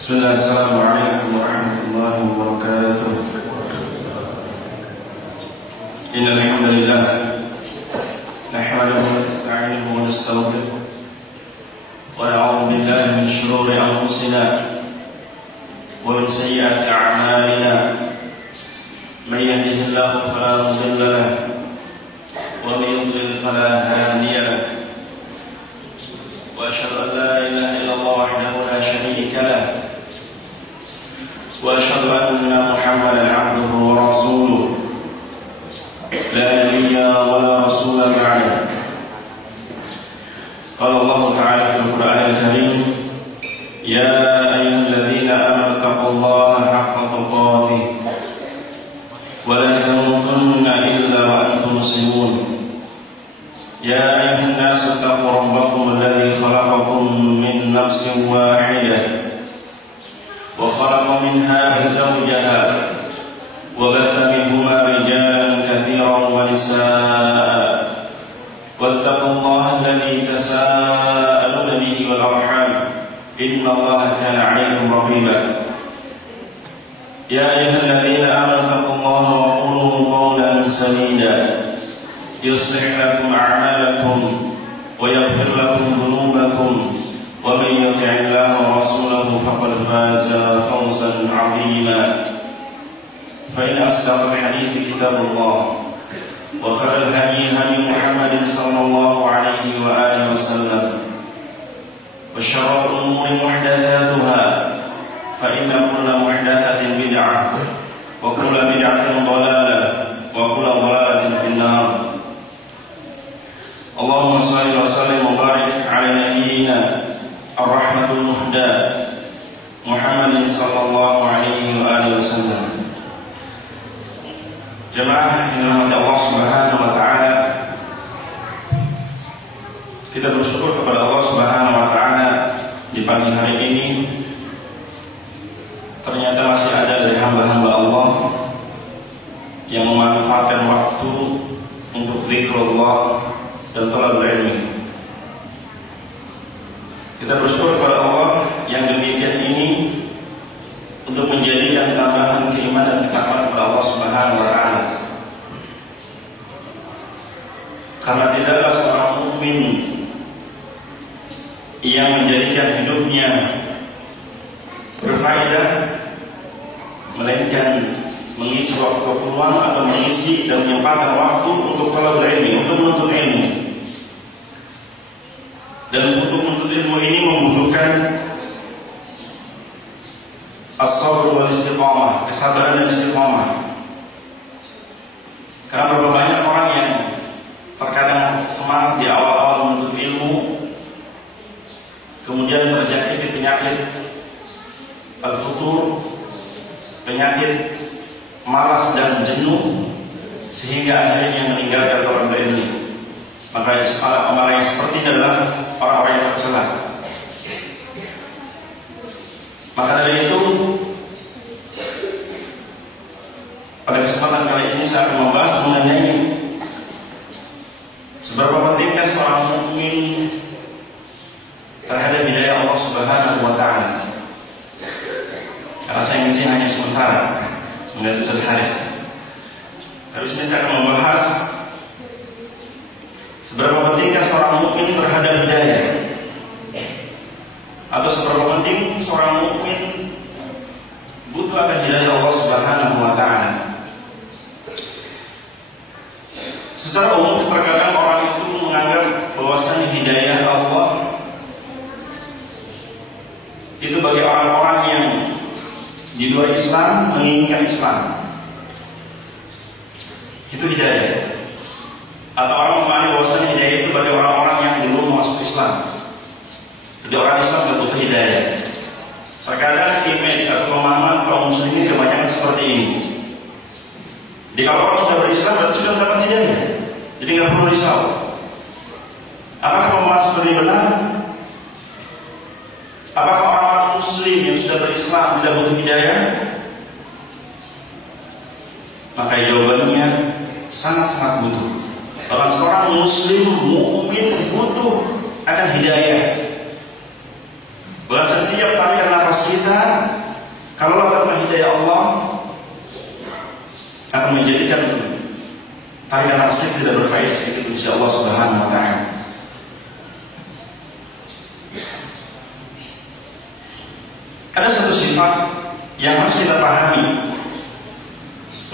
Bismillah, assalamualaikum warahmatullahi wabarakatuh. Innal hamdalillah nahmaduhu wa nasta'inuhu wa nastaghfiruh wa na'udzu billahi min shururi anfusina wa min sayyiati a'malina. Man yahdihillahu fala mudilla lahu wa man yudlil fala hadiya lahu. وأشهد أن لا إله إلا الله وحده لا شريك له وأشهد أن محمدا عبده ورسوله لا نبي ولا رسول بعده. قال الله تعالى في القرآن الكريم يا أيها الذين آمنوا اتقوا الله حق تقاته ولا تموتن إلا وأنتم مسلمون. يا أيها الناس اتقوا ربكم الذي خلقكم من نفس واحدة وخلق منها زوجها وبث منهما رجالا كثيرا ونساء واتقوا الله الذي تساءلون به والأرحام إن الله كان عليكم رقيبا. يا أيها الذين آمنوا اتقوا الله وقولوا قولا سديدا يصلح لكم أعمالكم ويغفر لكم ذنوبكم ومن يطع الله ورسوله فقد فاز فوزا عظيما. فإن أصدق الحديث كتاب الله وخير الهدي هدي محمد صلى الله عليه وآله وسلم وشر الأمور محدثاتها فإن كل محدثة بدعة وكل بدعة ضلالة وكل ضلالة في النار. اللهم صل وسلم وبارك على نبينا الرحمة المهداة محمد صلى الله عليه وآله وسلم. Jemaah yang dirahmati Allah Subhanahu wa taala, kita bersyukur kepada Allah Subhanahu wa taala di pagi hari ini ternyata masih ada dari hamba-hamba Allah yang memanfaatkan waktu untuk zikrullah dan talabul ilmi. Kita bersyukur kepada Allah yang demikian ini untuk menjadikan tambahan keimanan dan ketakwaan kepada Allah Subhanahu wa taala. Karena tidaklah seorang mukmin yang menjadikan hidupnya berfaedah melainkan mengisi waktu luang atau mengisi dan menyempatkan waktu untuk talabul ilmi, untuk menuntut ilmu. Dan untuk menuntut ilmu ini membutuhkan as-sabr wal istiqamah, kesabaran dan istiqamah. Karena berapa banyak orang yang terkadang semangat di awal-awal menuntut ilmu, kemudian terjangkit penyakit al-futur, penyakit malas dan jenuh, sehingga akhirnya meninggalkan talabul ilmi. Maka yang seperti ini adalah orang-orang yang tercela. Maka dari itu, pada kesempatan kali ini saya akan membahas mengenai seberapa pentingnya seorang mukmin terhadap hidayah Allah Subhanahu wa taala. Karena saya ingin hanya sementara mengenai Haris. Habis ini saya akan membahas seberapa pentingnya seorang mukmin terhadap hidayah, atau seberapa penting seorang mukmin butuh akan hidayah Allah Subhanahu wa taala. Secara umum terkadang orang itu menganggap bahwasanya hidayah Allah itu bagi orang-orang yang di luar Islam menginginkan Islam, itu hidayah. Atau orang memahami bahwasanya hidayah itu bagi orang-orang yang belum masuk Islam. Jadi orang Islam butuh hidayah. Terkadang image atau pemahaman kaum muslimin kebanyakan seperti ini. Jadi kalau orang sudah berislam berarti sudah mendapat hidayah, jadi nggak perlu risau. Apakah pemahaman seperti ini benar? Apakah orang muslim yang sudah berislam tidak butuh hidayah? Maka jawabannya sangat-sangat butuh. Kalau seorang muslim mukmin butuh akan hidayah. Bahwa setiap tarikan nafas kita, kalau karena hidayah Allah akan menjadikan tarikan nafasnya tidak berfaedah sedikit insya Allah Subhanahu wa ta'ala. Ada satu sifat yang harus kita pahami,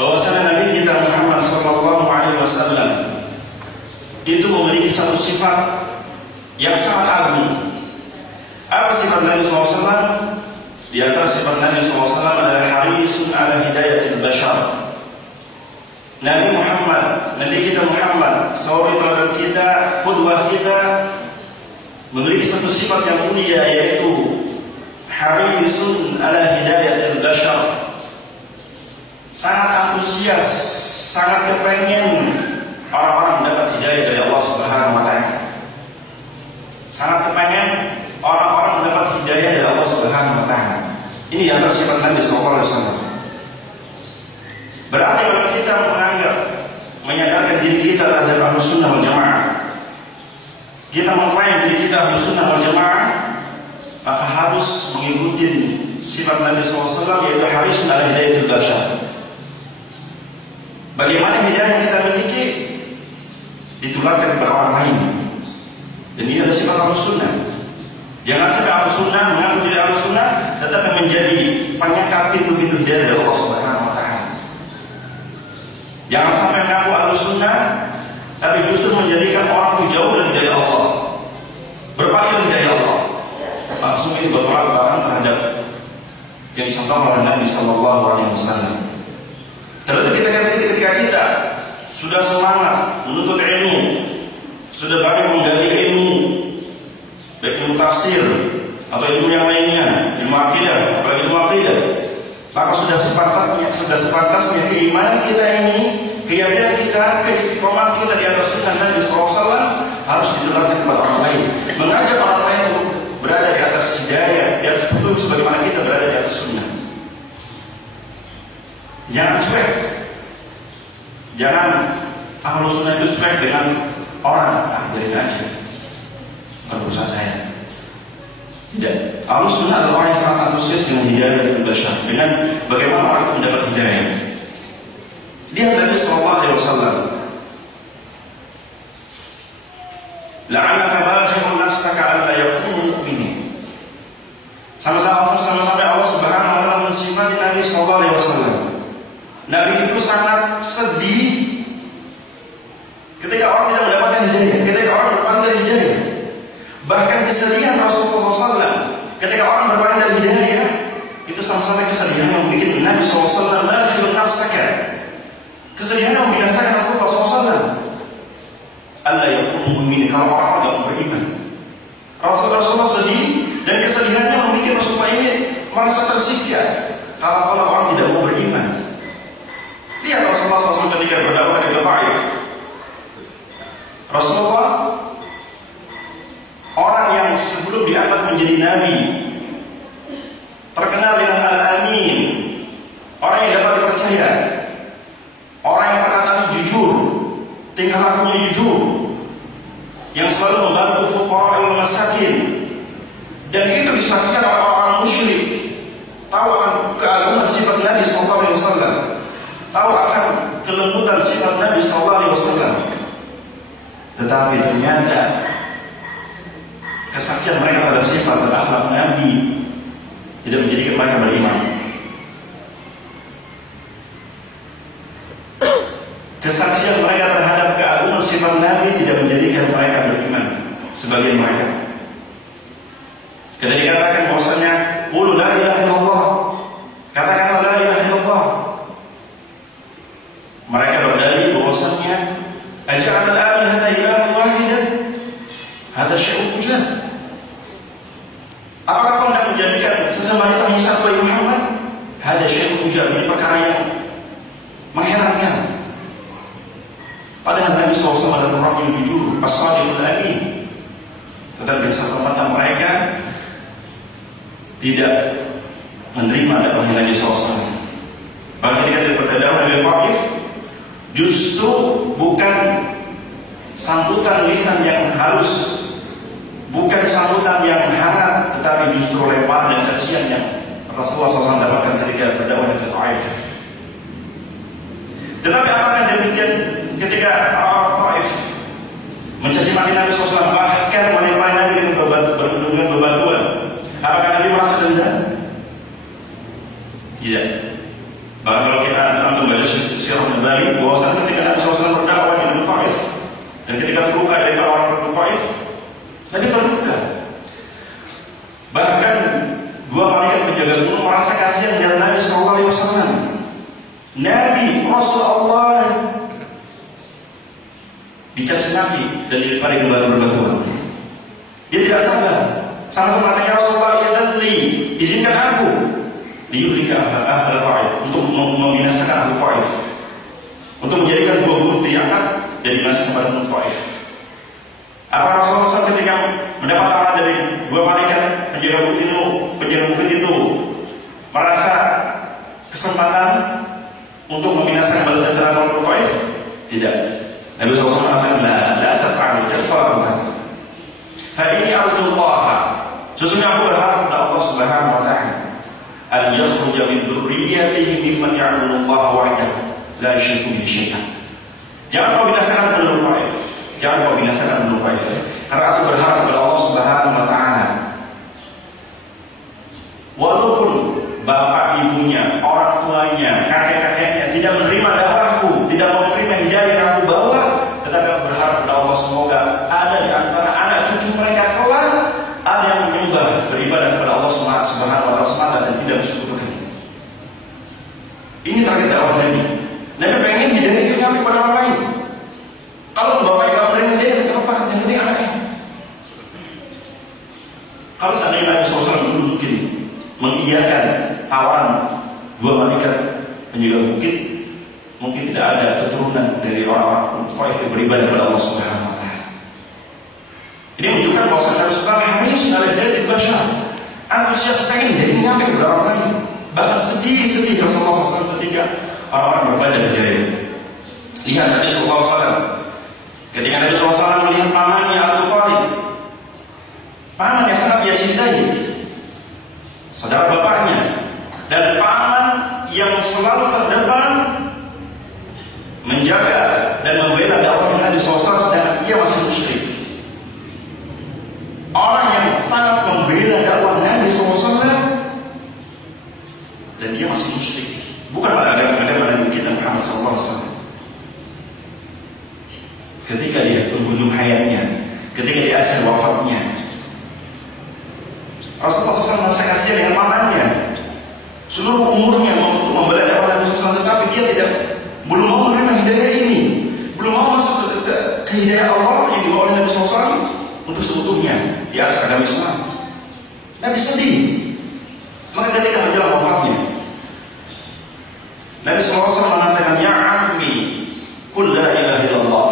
bahwasanya Nabi kita Muhammad sallallahu alaihi wasallam itu memiliki satu sifat yang sangat agung. Apa sifat Nabi SAW? Di antara sifat Nabi SAW adalah harisun ala hidayatil bashar. Nabi Muhammad, Nabi kita Muhammad, suri teladan kita, qudwah kita, memiliki satu sifat yang mulia, yaitu harisun ala hidayatil bashar. Sangat antusias, sangat kepengen orang-orang mendapat hidayah dari Allah Subhanahu wa ta'ala. Sangat kepengen orang-orang mendapat hidayah dari Allah Subhanahu wa ta'ala. Ini yang tersifat Nabi SAW. Berarti kalau kita menyadarkan diri kita dari Ahlus Sunnah wal Jamaah, kita mengklaim diri kita Ahlus Sunnah wal Jamaah, maka harus mengikuti sifat Nabi SAW, yaitu harisun ala hidayatil bashar. Bagaimana hidayah yang kita miliki ditularkan kepada orang lain. Dan ini adalah sifat Ahlus Sunnah. Jangan sampai Ahlus Sunnah mengaku diri Ahlus Sunnah tetapi menjadi penyangkal pintu-pintu hidayah dari Allah Subhanahu wa ta'ala. Jangan sampai mengaku Ahlus Sunnah tapi justru menjadikan orang itu jauh dari hidayah Allah, berpaling dari hidayah Allah. Langsung ini bertolak belakang terhadap yang disampaikan oleh Nabi sallallahu alaihi wasallam. Terlebih ketika kita sudah semangat menuntut ilmu, sudah banyak menggali ilmu, baik ilmu tafsir atau ilmu yang lainnya, ilmu akidah, apalagi ilmu akidah, maka sudah sepantasnya keimanan kita ini, keyakinan kita, keistiqomahan kita di atas sunnah Nabi SAW harus ditularkan kepada orang lain, mengajak orang lain untuk berada di atas hidayah, di atas petunjuk sebagaimana kita berada di atas sunnah. Jangan cuek, jangan Ahlus Sunnah itu cuek dengan orang, jadi aja, bukan urusan saya. Tidak, Ahlus Sunnah adalah orang yang sangat antusias dengan hidayah dan bashar, dengan bagaimana orang itu mendapat hidayah. Lihat Nabi sallallahu alaihi wasallam, la'allaka bakhirun nafsaka alla yakunu mu'minin. Sama-sama Allah Subhanahu wa ta'ala mensifati Nabi sallallahu alaihi wasallam. Nabi itu sangat sedih ketika orang tidak mendapatkan hidayah, ketika orang berpaling dari hidayah. Bahkan kesedihan Rasulullah SAW ketika orang berpaling dari hidayah itu sama-sama kesedihan yang membuat Nabi SAW bakhirun nafsaka. Kesedihan yang membinasakan Rasulullah SAW. Allah yakunu mu'minin, kalau orang tidak beriman. Rasulullah sedih dan kesedihannya membuat Rasulullah ini merasa tersiksa kalau orang tidak mau beriman. Lihat Rasulullah SAW ketika berdakwah di Taif. Rasulullah, orang yang sebelum diangkat menjadi nabi, terkenal dengan Al-Amin, orang yang dapat dipercaya, orang yang perkataan jujur, tingkah lakunya jujur, yang selalu membantu fuqara wal masakin, dan itu disaksikan oleh orang musyrik, tahu akan keagungan sifat Nabi SAW, tahu akan kelembutan sifat Nabi SAW. Tetapi ternyata kesaksian mereka terhadap sifat dan akhlak Nabi tidak menjadikan mereka beriman. Kesaksian mereka terhadap keagungan sifat Nabi tidak menjadikan mereka beriman. Sebagian mereka ketika dikatakan bahwasanya qul la ilaha illallah, katakanlah la ilaha illallah, mereka berdalil bahwasanya aj'al al-alihata ilahan wahidan, hadza syai'un ujab. Apakah kau hendak menjadikan sesembahan itu hanya satu, ya Muhammad? Hadza syai'un ujab, ini perkara yang mengherankan. Padahal Nabi SAW adalah orang yang jujur, as-sadiqul amin. Tetapi kesempatan mereka tidak menerima dakwah Nabi SAW. Bahkan ketika berdakwah di Taif, justru bukan sambutan lisan yang halus, bukan sambutan yang hangat, tetapi justru lempar dan cacian yang Rasulullah SAW dapatkan ketika berdakwah di Taif. Tetapi apakah demikian ketika orang Taif mencaci maki Nabi SAW, bahkan melempari Nabi dengan bebatuan? Apakah Nabi merasa dendam? Tidak. Bahkan kalau kita membaca sirah Nabawi, bahwasanya ketika Nabi SAW berdakwah di Negeri Taif dan ketika terluka dari orang Taif, Nabi terluka. Bahkan dua malaikat penjaga gunung merasa kasihan dengan Nabi SAW. Nabi Rasulullah dicaci maki dan dilempari dengan bebatuan. Dia tidak sabar. Sama-sama tanya Rasulullah, ya Dadli, izinkan aku diyulika ahli Taif, untuk membinasakan ahli Taif, untuk menjadikan dua gunung diangkat dan dibinasakan pada gunung Taif. Apa Rasulullah SAW ketika mendapat arahan dari dua malaikat penjaga bukit itu merasa kesempatan untuk membinasakan balasan terhadap gunung Taif? Tidak. Nabi SAW mengatakan, la taf'alu, jangan lakukan. Fa inni arjullah, sesungguhnya aku berharap kepada Allah Subhanahu wa taala an yakhruja min dzurriyyatihi mimman ya'budu Allah wahdahu la yusyriku bihi syai'an. Jangan kau binasakan penduduk Taif. Jangan kau binasakan penduduk Taif. Karena aku berharap kepada Allah Subhanahu wa taala, walaupun bapak ibunya, orang tuanya, kakek-kakeknya tidak menerima dakwahku, tidak menerima hidayah yang aku bawa, tetapi aku berharap kepada Allah semoga ada di antara anak cucu mereka kelak ada yang menyembah beribadah kepada Allah Subhanahu wa taala semata dan tidak bersekutukan. Ini target dakwah Nabi. Nabi pengen hidayah itu nyampe pada orang lain. Kalau bapaknya nggak menerima hidayah, nggak apa-apa, yang penting anaknya. Kalau seandainya Nabi SAW dulu mungkin mengiyakan tawaran dua malaikat penjaga bukit, mungkin tidak ada keturunan dari orang-orang Taif yang beribadah kepada Allah Subhanahu wa taala. Ini menunjukkan bahwa Nabi SAW haris ala hidayah basyar, antusias pengen jadi nyampe kepada orang lain. Bahkan sedih Rasulullah SAW ketika orang-orang beribadah di hidayah. Lihat Nabi SAW ketika Nabi SAW melihat pamannya Abu Thalib, paman yang sangat dia cintai, saudara bapaknya, dan paman yang selalu terdepan menjaga dan membela dakwah Nabi SAW sedangkan ia masih musyrik. Orang yang sangat membela dakwah Nabi SAW dan dia masih musyrik, bukan pada agama Nabi kita Muhammad SAW. Ketika dia penghujung hayatnya, ketika di akhir wafatnya, Rasulullah SAW merasa kasihan dengan pamannya. Seluruh umurnya untuk membela dakwah Nabi SAW, tetapi dia belum mau menerima hidayah ini, belum mau masuk ke hidayah Allah yang dibawa oleh Nabi SAW untuk seutuhnya di atas agama Islam. Nabi sedih. Maka ketika menjelang wafatnya, Nabi SAW mengatakan, ya ammi, qul la ilaha illallah,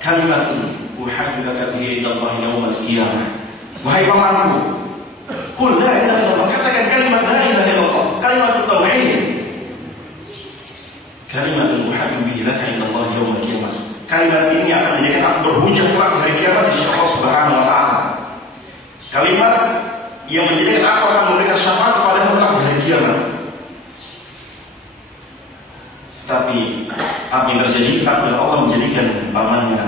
kalimatun uhajjuka biha indallahi yaumil qiyamah. Wahai pamanku, qul la ilaha illallah, katakan kalimat la ilaha illallah, kalimat tauhid. Kalimat uhajju bihi laka indallahi yaumil qiyamah. Kalimat ini akan menjadikan aku berhujjah kelak hari kiamat di sisi Allah Subhanahu wa taala. Kalimat yang menjadikan aku akan memberikan syafaat kepada kelak hari kiamat. Tapi apa yang terjadi? Takdir Allah menjadikan pamannya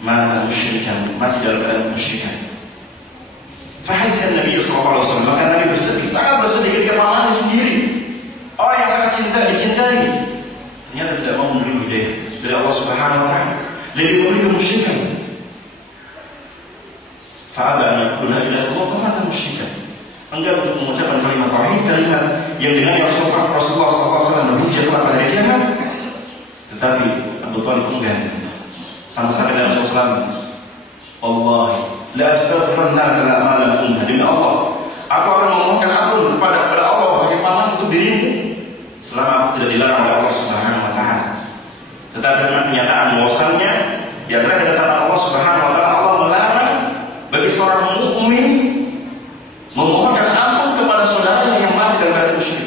mata musyrikan, mati dalam keadaan musyrikan. Fahazan Nabi SAW, maka Nabi bersedih, sangat bersedih ketika pamannya sendiri, orang yang sangat dicintai, ternyata tidak mau menerima hidayah dari Allah Subhanahu wa taala, lebih memilih kemusyrikan. Fa'aba an yaqula ila Allah fa mata musyrikan. Enggan untuk mengucapkan kalimat tauhid, kalimat yang dengan Rasulullah SAW berhujjah pada hari kiamat. Tetapi Abu Thalib enggan. Sama-sama dengan Rasulullah, Allah la astaghfirullah lana ma lam unha, demi Allah, aku akan memohonkan ampun kepada Allah bagi paman untuk dirimu selama aku tidak dilarang oleh Allah Subhanahu wa taala. Tetapi dengan kenyataan bahwasannya di antara ketetapan Allah Subhanahu wa taala, Allah melarang bagi seorang mukmin memohonkan ampun kepada saudaranya yang mati dalam keadaan musyrik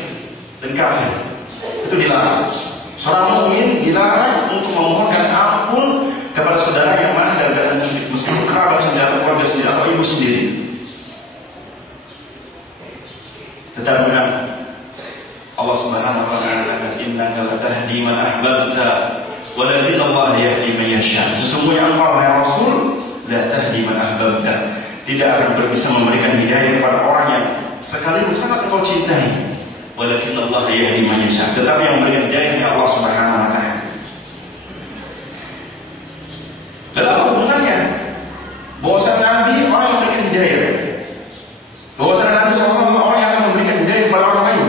dan kafir. Itu dilarang. Seorang mukmin dilarang untuk memohonkan ampun kepada saudara yang mati dalam keadaan musyrik, meskipun kerabat sendiri, keluarga sendiri, atau ibu sendiri. Tetap benar. Allah Subhanahu wa taala mengatakan innaka latahdi man ahbabta walakin Allah yahdi man yasha. Sesungguhnya engkau wahai Rasul la tahdi man ahbabta, tidak akan bisa memberikan hidayah kepada orang yang sekalipun sangat engkau cintai. Walakin Allah yahdi man yasha. Tetapi yang memberikan hidayah Allah Subhanahu wa taala. Lalu apa hubungannya? Bahwasanya Nabi orang yang memberikan hidayah. Bahwasanya Nabi SAW orang yang akan memberikan hidayah kepada orang lain.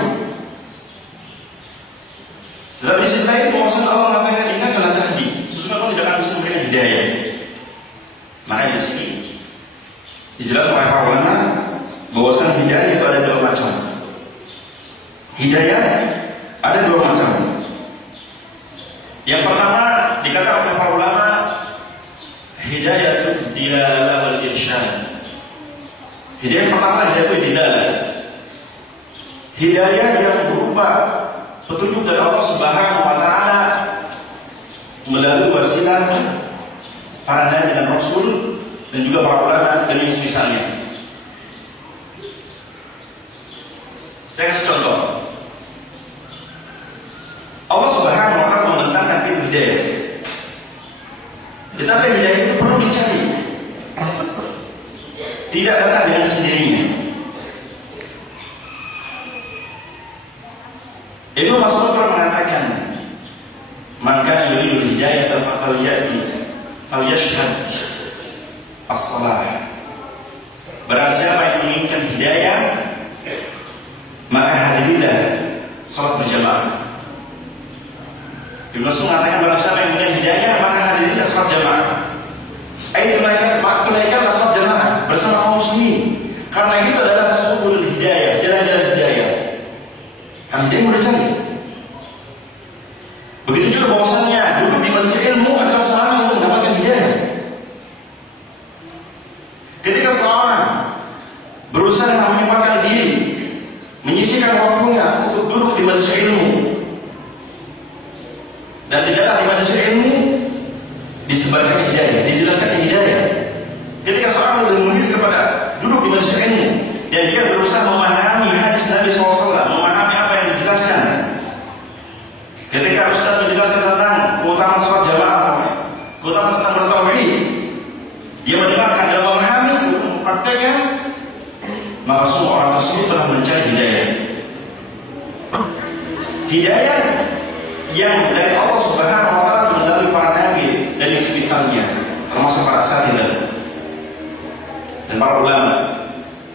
Dalam sisi lain bahwasanya Allah mengatakan innaka latahdi, sesungguhnya Allah tidak akan bisa memberikan hidayah. Makanya di sini dijelaskan oleh para ulama bahwasanya hidayah itu ada dua macam. Hidayah ada dua macam. Yang pertama dikatakan oleh para ulama hidayah dilalah wal irsyad. Hidayah pertama hidayah dilalah. Hidayah yang berupa petunjuk dari Allah Subhanahu wa taala melalui wasilah para nabi dan rasul dan juga para ulama dan yang semisalnya. Saya kasih contoh. Allah Subhanahu wa taala membentangkan pintu hidayah. Tetapi hidayah itu perlu dicari. Tidak datang dengan sendirinya. Ibnu Mas'ud pernah mengatakan, "Maka yuridu hidayah falyashhad as-salah." Barang siapa yang menginginkan hidayah, maka hadirilah salat berjamaah. Ibnu Mas'ud mengatakan barang siapa yang menginginkan hidayah, maka hadirilah salat jamaah. Tunaikanlah salat jamaah bersama kaum muslimin. Karena itu adalah subul hidayah, jalan-jalan hidayah. Kan hidayah mudah cari. Begitu juga bahwasannya duduk di majelis ilmu adalah sarana untuk mendapatkan hidayah. Ketika seorang berusaha menyempatkan diri, menyisihkan waktunya untuk duduk di majelis ilmu dan tidaklah di majelis ilmu disebarkan hidayah, dijelaskan hidayah. Ketika seorang lebih memilih kepada duduk di majelis ilmu dan dia berusaha memahami hadis Nabi SAW, memahami apa yang dijelaskan. Ketika Ustaz menjelaskan tentang keutamaan sholat jamaah, keutamaan tentang bertauhid, dia mendengarkan dan memahami, mempraktekkan, maka semua orang tersebut telah mencari hidayah. Hidayah yang dari Allah Subhanahu wa taala melalui para nabi dan yang semisalnya, termasuk para asatidz dan para ulama,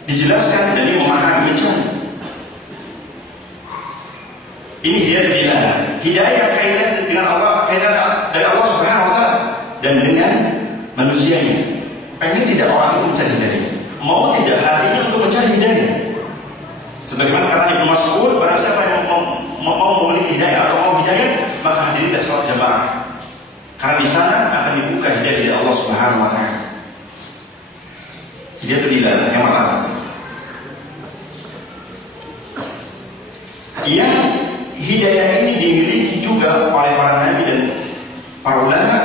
dijelaskan dan dia memahami mencari. Ini hidayah yang kaitan dengan Allah, kaitan dari Allah Subhanahu wa taala dan dengan manusianya. Ini tidak orang itu mencari hidayah. Mau tidak hatinya untuk mencari hidayah. Sebagaimana kata Ibnu Mas'ud, barang siapa yang mau memiliki hidayah atau mau hidayah, maka hadirilah salat jamaah. Karena di sana akan dibuka hidayah dari Allah Subhanahu wa taala. Hidayah itu dilalah yang pertama. Yang hidayah ini dimiliki juga oleh para nabi dan para ulama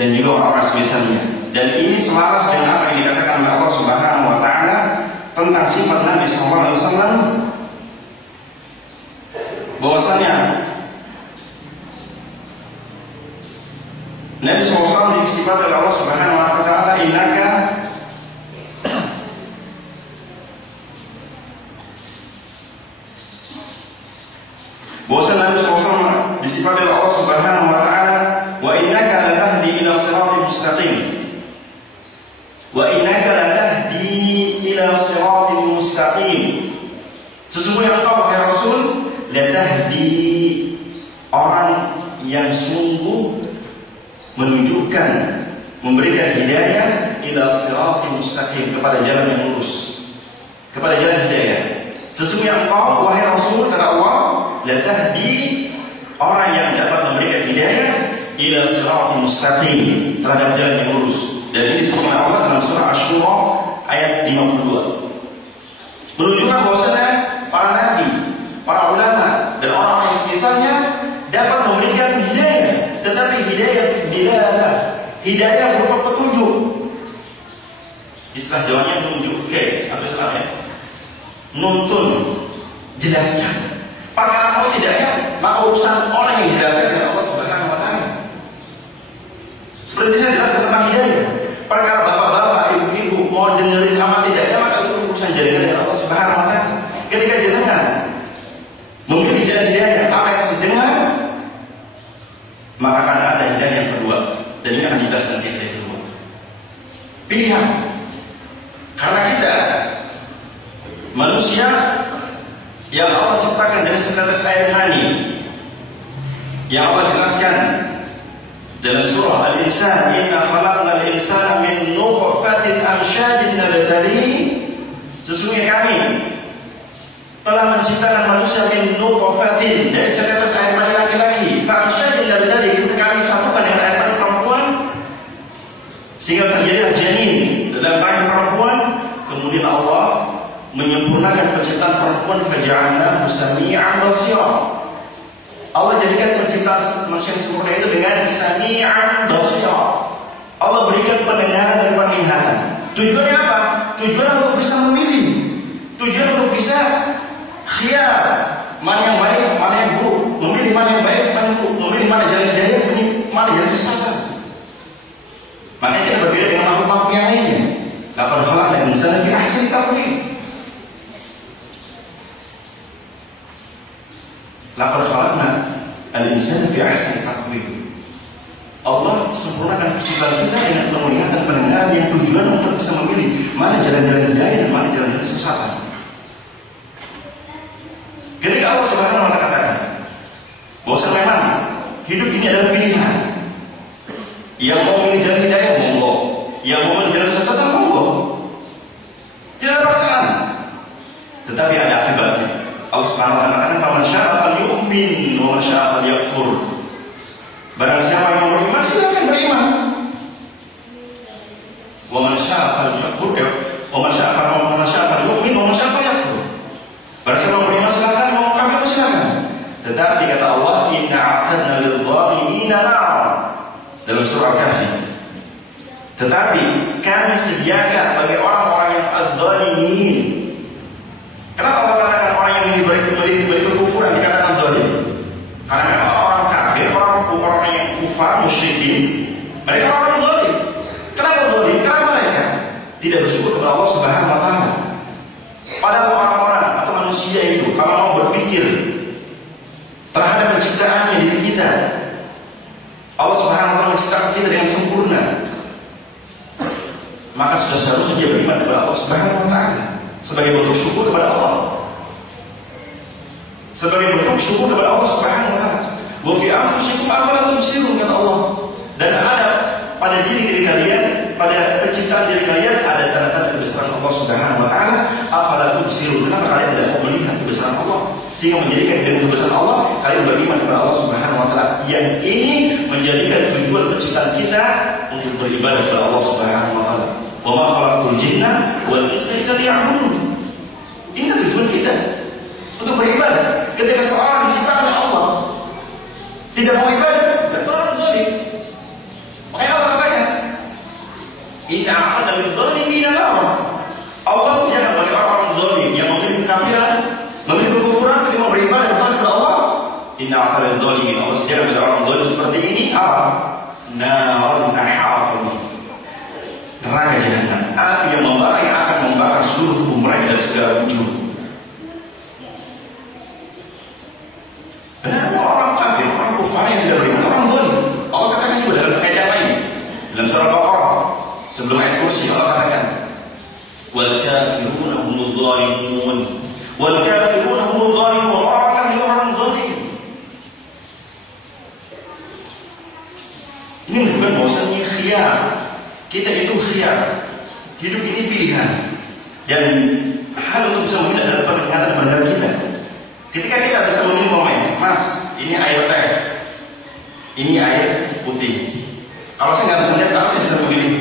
dan juga orang-orang semisalnya. Dan ini selaras dengan apa yang dikatakan oleh Allah Subhanahu wa taala tentang sifat Nabi sallallahu alaihi wasallam, bahwasanya Nabi SAW disifat oleh Allah Subhanahu wa taala innaka bahwasanya Nabi SAW disifat oleh Allah Subhanahu wa taala wa innaka latahdi ila siratal mustaqim. Wa innaka latahdi ila siratal mustaqim. Sesungguhnya engkau wahai Rasul latahdi, orang yang sungguh menunjukkan, memberikan hidayah ila siratal mustaqim, kepada jalan yang lurus, kepada jalan hidayah. Sesungguhnya engkau wahai Rasul kata Allah latahdi, orang yang dapat memberikan hidayah ila siratal mustaqim, terhadap jalan yang lurus. Dan ini disebutkan Allah dalam surah Asy-Syura ayat 52. Menunjukkan bahwasanya para nabi, para ulama dan orang-orang yang semisalnya dapat memberikan hidayah, tetapi hidayah dilalah, hidayah berupa petunjuk. Istilah Jawanya menunjuk, atau istilahnya nuntun. jelaskan. Perkara Allah tidaknya, maka urusan orang yang jelaskan dengan Allah Subhanahu wa Ta'ala. Seperti saya jelaskan tentang hidayah. Perkara bapak-bapak, ibu-ibu mau dengerin apa tidaknya, maka itu urusan jalan dengan Allah Subhanahu wa Ta'ala. Ketika jenengan memilih jalan hidayah, apa yang didengar, maka akan ada hidayah yang kedua. Dan ini akan dijelaskan kita yang kedua. Pilihan. Karena kita manusia yang Allah ciptakan dari setetes air mani, yang Allah jelaskan dalam surah Al-Insan, inna khalaqnal insana min nutfatin amsyajin nabtalihi, sesungguhnya kami telah menciptakan manusia min nutfatin, dari setetes air mani laki-laki, fa amsyajin nabtalihi, kami satukan dengan air mani perempuan sehingga terjadilah janin dalam rahim perempuan. Kemudian Allah menyempurnakan penciptaan perempuan, faja'alnahu sami'an basira. Allah jadikan penciptaan manusia yang sempurna itu dengan sami'an basira. Allah berikan pendengaran dan penglihatan. Tujuannya apa? Tujuan untuk bisa memilih, tujuan untuk bisa khiyar, mana yang baik, mana yang buruk, memilih mana yang baik, mana yang buruk, memilih mana jalan hidayah, memilih mana jalan sesat. Makanya kita berbeda dengan makhluk-makhluk yang lainnya. Laqad khalaqnal insana fi ahsani taqwim. Laqad khalaqnal insana fi ahsani taqwim. Allah sempurnakan penciptaan kita dengan penglihatan, pendengaran yang tujuan untuk bisa memilih mana jalan-jalan hidayah dan mana jalan-jalan kesesatan. Ketika Allah Subhanahu wa Ta'ala katakan bahwa memang hidup ini adalah pilihan. Yang mau memilih jalan hidayah, monggo. Yang mau memilih jalan kesesatan, monggo. Tidak ada paksaan. Tetapi ada akibatnya. Allah Subhanahu wa Ta'ala katakan, "Faman syaa'a falyu'min wa man syaa'a falyakfur." Barang siapa yang mau beriman, silakan beriman. Wa man syaa'a falyakfur, wa man syaa'a falyu'min wa man syaa'a falyakfur. Barang siapa mau beriman, silakan, mau kafir silakan. Tetapi kata Allah, "Inna a'tadna lidh-dhalimina nar." Dalam surah Al-Kahfi. Tetapi kami sediakan bagi orang-orang yang adzalimin. Kenapa Allah katakan orang yang memilih kekufuran dikatakan zalim? Karena memang orang kafir, orang yang kufar, musyrikin, mereka orang zalim. Kenapa zalim? Karena mereka tidak bersyukur kepada Allah Subhanahu wa Ta'ala. Padahal orang-orang atau manusia itu kalau mau berpikir terhadap penciptaannya diri kita, Allah Subhanahu wa Ta'ala menciptakan kita dengan sempurna, maka sudah seharusnya dia beriman kepada Allah Subhanahu wa Ta'ala sebagai bentuk syukur kepada Allah, sebagai bentuk syukur kepada Allah Subhanahu wa Ta'ala. Wa fi anfusikum afala tubsirun, kata Allah. Dan ada pada diri kalian, pada penciptaan diri kalian ada tanda-tanda kebesaran Allah Subhanahu wa Ta'ala. Afala tubsirun, kenapa kalian tidak mau melihat kebesaran Allah sehingga menjadikan dengan kebesaran Allah kalian beriman kepada Allah Subhanahu wa Ta'ala? Yang ini menjadikan tujuan penciptaan kita untuk beribadah kepada Allah Subhanahu wa Ta'ala. Wa ma khalaqtul jinna wal insa illa liya'budun. Ini tujuan kita untuk beribadah. Ketika seorang diciptakan oleh Allah tidak mau ibadah, dan orang zalim. Makanya Allah katakan, "Inna a'tadna lidh-dhalimina nar." Allah sediakan bagi orang-orang zalim yang memiliki kekafiran, memiliki kekufuran, ketika mau beribadah kepada Allah, "Inna a'tadna lidh-dhalimina." Allah sediakan bagi orang zalim seperti ini apa? Narun ahata bihim. Neraka jahanam, api yang membara, yang akan membakar seluruh tubuh mereka dari segala penjuru. Benar, orang kafir, orang kufar yang tidak beriman, orang zalim. Allah katakan juga dalam ayat yang lain, dalam surah Al-Baqarah, sebelum ayat kursi Allah katakan, "Wal kafiruna humudz zalimun, wal kafiruna humudz zalimun." Orang kafir, orang zalim. Ini menunjukkan bahwasanya khiyar. Kita itu khiyar. Hidup ini pilihan. Dan hal untuk bisa memilih adalah pendengaran kita. Ketika kita bisa memilih momen, Mas, ini air teh, ini air putih. Kalau saya nggak bisa melihat, apa saya bisa memilih?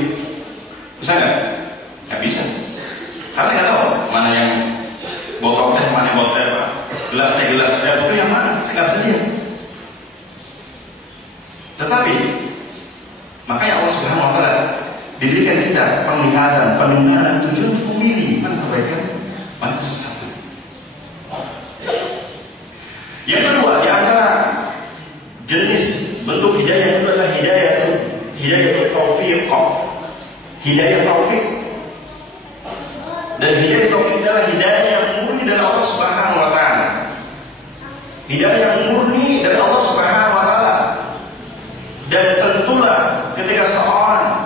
Bisa nggak? Nggak bisa. Karena saya nggak tahu mana yang botol teh, mana yang botol teh, gelas teh putih yang mana? Saya nggak bisa lihat. Tetapi makanya Allah Subhanahu wa Ta'ala diberikan kita penglihatan, pendengaran, tujuan untuk memilih mana kebaikan, mana kesesatan. Bentuk hidayah itu adalah hidayah taufik. Hidayah taufik. Dan hidayah taufik adalah hidayah yang murni dari Allah Subhanahu wa taala. Hidayah yang murni dari Allah Subhanahu wa taala. Dan tentulah ketika seorang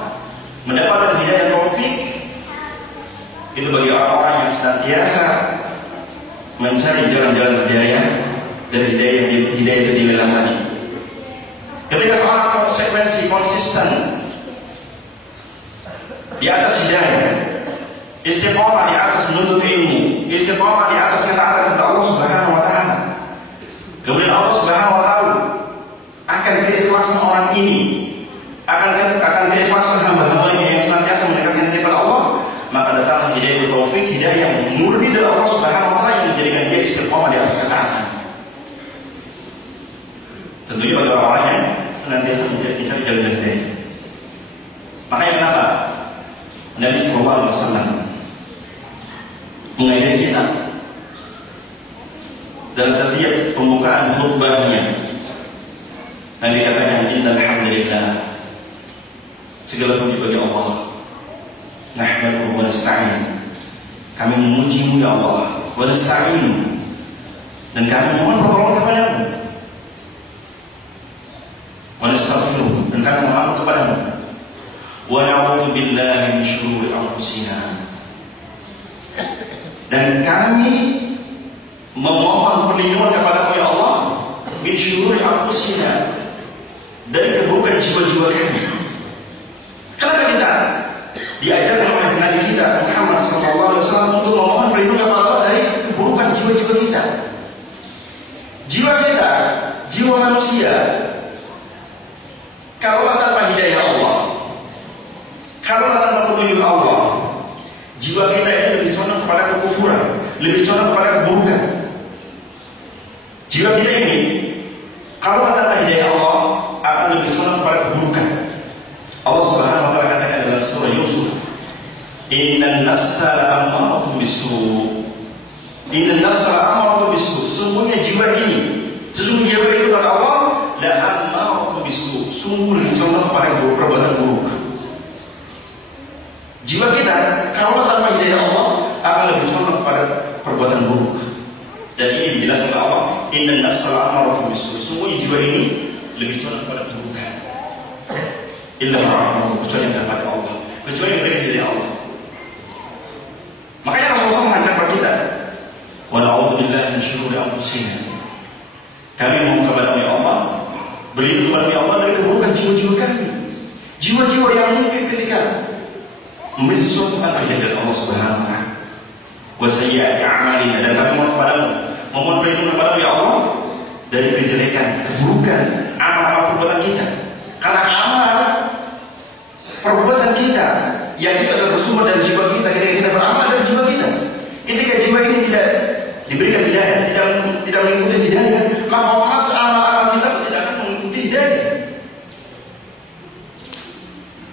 mendapatkan hidayah taufik, itu bagi orang-orang yang senantiasa mencari jalan-jalan hidayah, dan hidayah itu dilelahkan. Ketika seorang konsekuensi konsisten di atas hidayah, istiqomah di atas menuntut ilmu, istiqomah di atas ketaatan kepada Allah Subhanahu wa taala, kemudian Allah Subhanahu wa taala akan keikhlasan orang ini, akan keikhlasan hamba-hambanya yang senantiasa mendekatkan diri kepada Allah, maka datanglah hidayah taufik, hidayah yang murni dari Allah Subhanahu wa taala yang menjadikan dia istiqomah di atas ketaatan. Tentunya bagi orang-orang yang senantiasa mencari jalan hidayah. Makanya kenapa Nabi Sallallahu Alaihi Wasallam mengajari kita dalam setiap pembukaan khutbahnya, Nabi katakan, innal hamdalillah, segala puji bagi Allah, nahmaduhu wa nasta'in, kami memuji-Mu ya Allah, wa nasta'in, dan kami mohon pertolongan kepadamu, wa nastaghfiruh, dan kami mohon kepadamu, wa na'udzu billahi min syururi anfusina, dan kami memohon perlindungan kepadamu ya Allah, min syururi anfusina, dari keburukan jiwa-jiwa kami. Kenapa kita diajarkan oleh Nabi kita Muhammad SAW untuk memohon perlindungan kepada Allah dari keburukan jiwa-jiwa kita? Jiwa kita, jiwa manusia, kalau tanpa hidayah Allah, kalau tanpa petunjuk Allah, jiwa kita ini lebih condong kepada kekufuran, lebih condong kepada keburukan. Jiwa kita ini, kalau tanpa hidayah Allah, akan lebih condong kepada keburukan. Allah Subhanahu wa taala katakan dalam surah Yusuf, innan nafsa la'ammaratun bisu'. Innan nafsa la'ammaratun bisu'. Sesungguhnya jiwa ini, sesungguhnya jiwa itu kata Allah, la'ammaratun bisu'. Sungguh lebih condong kepada perbuatan buruk. Jiwa kita, kalau tanpa hidayah Allah, akan lebih condong kepada perbuatan buruk. Dan ini dijelaskan oleh Allah, innan nafsa la'ammaratun bisu'. Sesungguhnya jiwa ini lebih condong kepada keburukan. Illa rahmatullahi, kecuali yang dapat Allah, kecuali yang dari hidayah Allah. Makanya Rasulullah mengatakan kepada kita, wa na'udzu billahi min syururi anfusina, kami mohon kepada Allah, berlindung kepada Allah dari keburukan jiwa-jiwa kami, jiwa-jiwa yang mungkin ketika memiliki sesuatu tanpa hidayah dari Allah Subhanahu wa taala, wa sayyi'ati a'malina, dan kami mohon kepadamu, memohon perlindungan kepada ya Allah dari kejelekan, keburukan amal-amal perbuatan kita. Karena amal perbuatan kita yang itu adalah bersumber dari jiwa kita. Ketika kita beramal dari jiwa kita, ketika jiwa ini tidak diberikan hidayah, tidak mengikuti hidayah, maka otomatis amal-amal kita tidak akan mengikuti hidayah.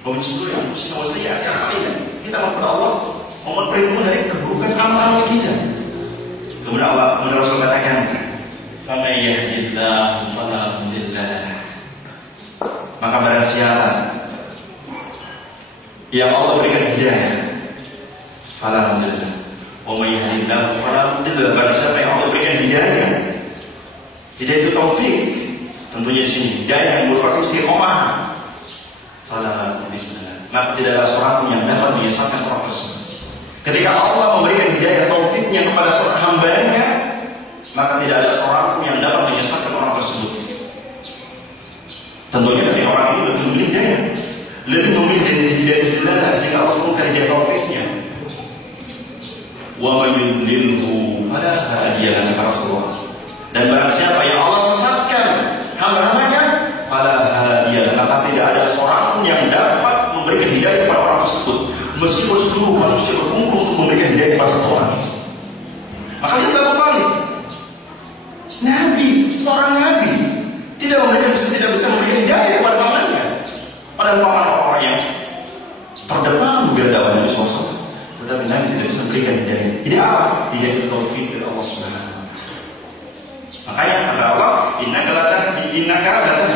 Menyusul yang mesti wasiat yang lain, kita kepada Allah mohon perlindungan dari keburukan amal-amal kita. Kemudian Allah, kemudian Rasul katakan, faman yahdihillahu fala mudilla lahu, maka barang siapa yang Allah berikan hidayah, fala mudilla, wa may yahdihillahu fala mudilla, barang siapa yang Allah berikan hidayah, hidayah itu taufik, tentunya di sini hidayah yang merupakan istiqomah, fala mudilla, maka tidak ada seorang pun yang dapat menyesatkan orang tersebut. Ketika Allah memberikan hidayah taufiknya kepada seorang hambanya, maka tidak ada seorang pun yang dapat menyesatkan orang tersebut. Tentunya ketika orang ini lebih memilih hidayah, lebih memilih hidayah sehingga Allah memberikan hidayah taufiknya. Wa man yudlilhu fala hadiya lahu, kata Rasulullah. Dan barang siapa yang Allah sesatkan hamba-hambanya, fala hadiya lahu, maka tidak ada seorang pun yang dapat memberikan hidayah kepada orang tersebut, meskipun seluruh manusia berkumpul untuk memberikan hidayah kepada satu orang. Maka kita tidak balik. Nabi, seorang Nabi tidak bisa memberikan hidayah kepada pamannya, pada paman orang yang terdepan berdakwah Nabi SAW. Tetapi Nabi tidak bisa memberikan hidayah. Tidak apa? Hidayah taufik dari Allah Subhanahu. Makanya kata Allah, innaka la tahdi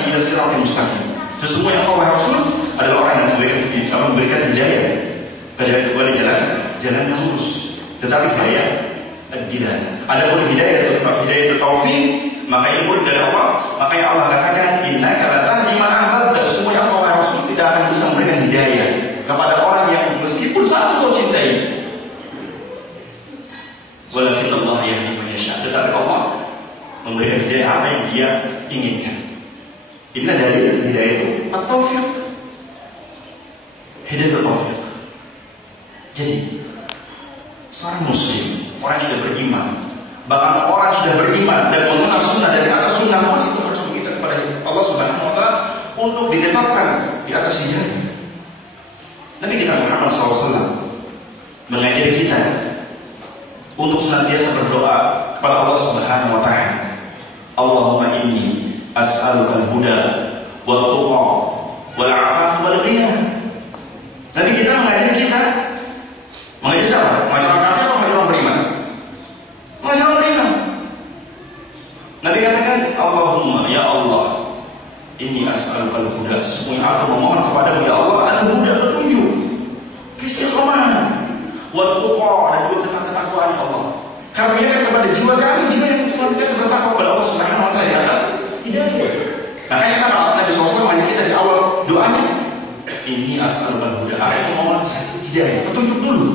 ila siratal mustaqim. Sesungguhnya Allah Rasul adalah orang yang memberikan hidayah kepada jalan yang lurus. Tetapi hidayah tidak. Adapun hidayah taufik, maka ini pun dari Allah. Makanya Allah katakan, innaka la tahdi man ahbabta. Sesungguhnya Allah Rasul tidak akan bisa memberikan hidayah kepada orang yang meskipun satu kau cintai. Walakin Allah yahdi man yasha. Tetapi Allah memberikan hidayah apa yang Dia inginkan. Ini dari hidayah itu at-taufiq. Hidayah at-taufiq. Jadi seorang muslim, orang yang sudah beriman, bahkan orang yang sudah beriman dan mengenal sunnah dari atas sunnah, itu harus meminta kepada Allah Subhanahu wa Ta'ala untuk ditetapkan di atas hidayah. Nabi kita Muhammad SAW mengajar kita untuk senantiasa berdoa kepada Allah Subhanahu wa Ta'ala. Allahumma inni as'aluka al-huda wal tuqa wal 'afaf wal ghina. Nabi kita mengajar siapa? Mengajar orang kafir atau mengajar orang beriman? Mengajar orang beriman. Nabi katakan, Allahumma ya Allah, inni as'aluka al-huda. Sesungguhnya aku memohon kepadamu ya Allah al-huda, petunjuk, keistiqomahan, wal tuqa, dan juga tentang ketakwaan ya Allah. Kami ingatkan kepada jiwa kami, jiwa yang senantiasa bertakwa kepada Allah Subhanahu wa Ta'ala di atas hidayah. Makanya kan Nabi SAW mengajar kita di awal doanya, ini as'aluka al-huda. Aku memohon hidayah, petunjuk dulu.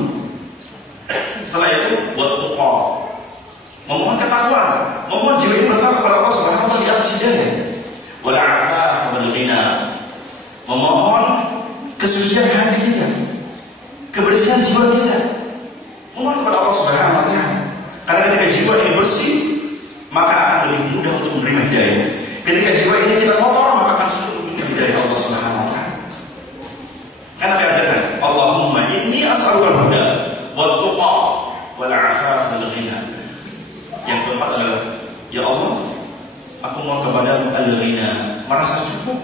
Setelah itu buat tuqa, memohon ketakwaan, memohon jiwa yang bertakwa kepada Allah Subhanahu wa Ta'ala di atas hidayah. Wal 'afaf wal ghina, memohon kesucian hati kita, kebersihan jiwa kita, memohon kepada Allah Subhanahu wa Ta'ala. Karena ketika jiwa ini bersih, maka akan lebih mudah untuk menerima hidayah. Ketika jiwa ini kita kotor, maka akan sulit untuk menerima hidayah Allah Subhanahu wa Ta'ala. Karena dia katakan, Allahumma inni as'aluka al-huda wal tuqa wal 'afaf wal ghina. Yang keempat adalah, ya Allah, aku mohon kepadamu al-ghina, merasa cukup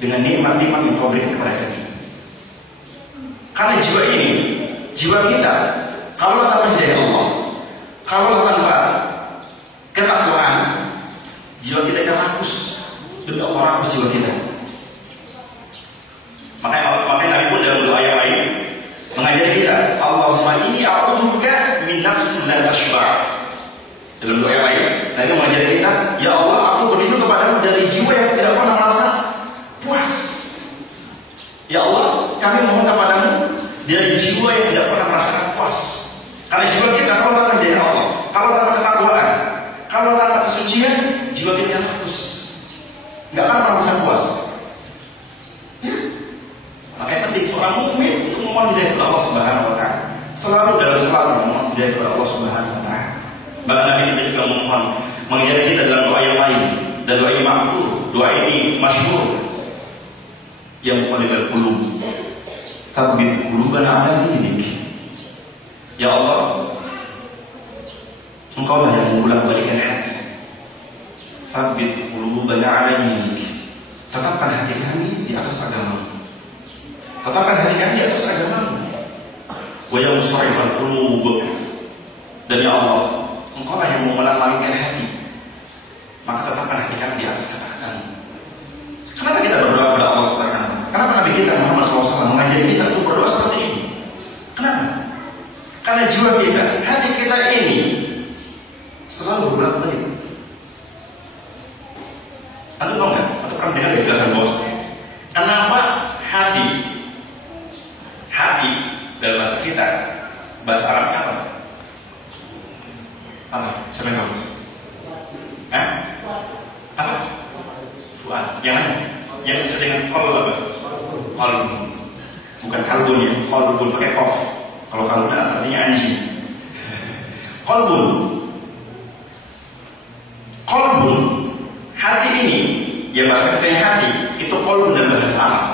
dengan nikmat-nikmat yang Kau berikan kepada kami. Karena jiwa ini, jiwa kita, kalau tanpa hidayah Allah, kalau tanpa ketakwaan, jiwa kita akan rakus. Demi Allah rakus jiwa kita. Makanya Nabi pun dalam doa yang lain mengajar kita, Allahumma inni a'udzubika min nafsin la tashba'. Dalam doa yang lain, Nabi mengajar kita, ya Allah, aku berlindung kepadamu dari jiwa yang tidak pernah merasa puas. Ya Allah, kami mohon kepadamu dari jiwa yang tidak pernah merasakan puas. Karena jiwa kita kalau tanpa hidayah Allah, kalau tanpa ketakwaan, kalau tanpa kesucian, jiwa kita yang rakus, nggak akan pernah merasa puas. Makanya penting seorang mukmin untuk memohon hidayah kepada Allah Subhanahu wa Ta'ala. Selalu dalam sholat memohon hidayah kepada Allah Subhanahu wa Ta'ala. Bahkan Nabi kita juga memohon, mengajar kita dalam doa yang lain, dan doa yang ma'fur. Doa ini masyhur, yang muqallibal qulub, tsabbit qulubana 'ala dinik. Ya Allah, Engkaulah yang membolak-balikan hati. Tsabbit qulubana 'ala dinik. Tetapkan hati kami di atas agama. Tetapkan hati kami di atas agama. Wa ya musarrifal qulub. Dan ya Allah, Engkaulah yang membolak-balikan hati. Maka tetapkan hati kami di atas kata-Katamu. Kenapa kita berdoa kepada Allah Subhanahu wa Ta'ala? Kenapa Nabi kita Muhammad SAW mengajari kita untuk berdoa seperti ini? Kenapa? Karena jiwa kita, hati kita ini selalu bolak-balik. Anda tahu nggak? Atau pernah dengar penjelasan bos? Kenapa hati dalam bahasa kita, bahasa Arabnya apa? Apa? Siapa yang tahu? Apa? Fuad. Yang mana? Yang sesuai dengan qalb apa? Qalb. Bukan kalbun ya, qalbun pakai qaf. Kalau kalbun artinya anjing. Qalbun. Qalbun, hati ini, ya bahasa kita hati, itu qalbun dalam bahasa Arab.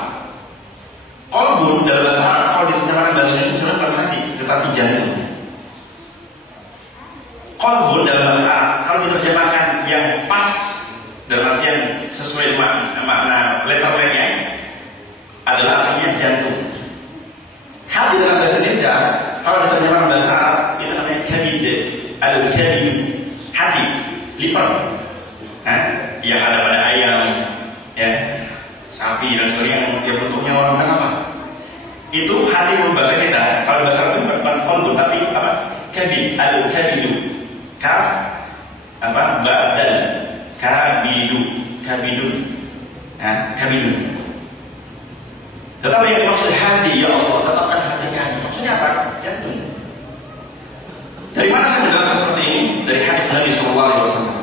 Qalbun dalam bahasa Arab, kalau diterjemahkan bahasa Indonesia bukan hati, tetapi jantung. Qalbun dalam bahasa Arab, kalau diterjemahkan yang pas dalam artian sesuai makna letternya adalah artinya jantung. Hati dalam bahasa Indonesia kalau diterjemahkan bahasa Arab itu namanya kabid, al-kabid, hati, liver. yang ada pada ayam, ya, sapi dan sebagainya, yang bentuknya orang apa? Itu hati berbahasa kita. Kalau bahasa Arab itu bukan qalbu, tapi apa? Kabid, al-kabidu, kaf, apa? Ba dan kabidu, kabidu. Tetapi yang maksud hati, ya Allah, tetapkan hati kami. Maksudnya apa? Jantung. Dari mana saya menjelaskan seperti ini? Dari hadis Nabi Sallallahu Alaihi Wasallam.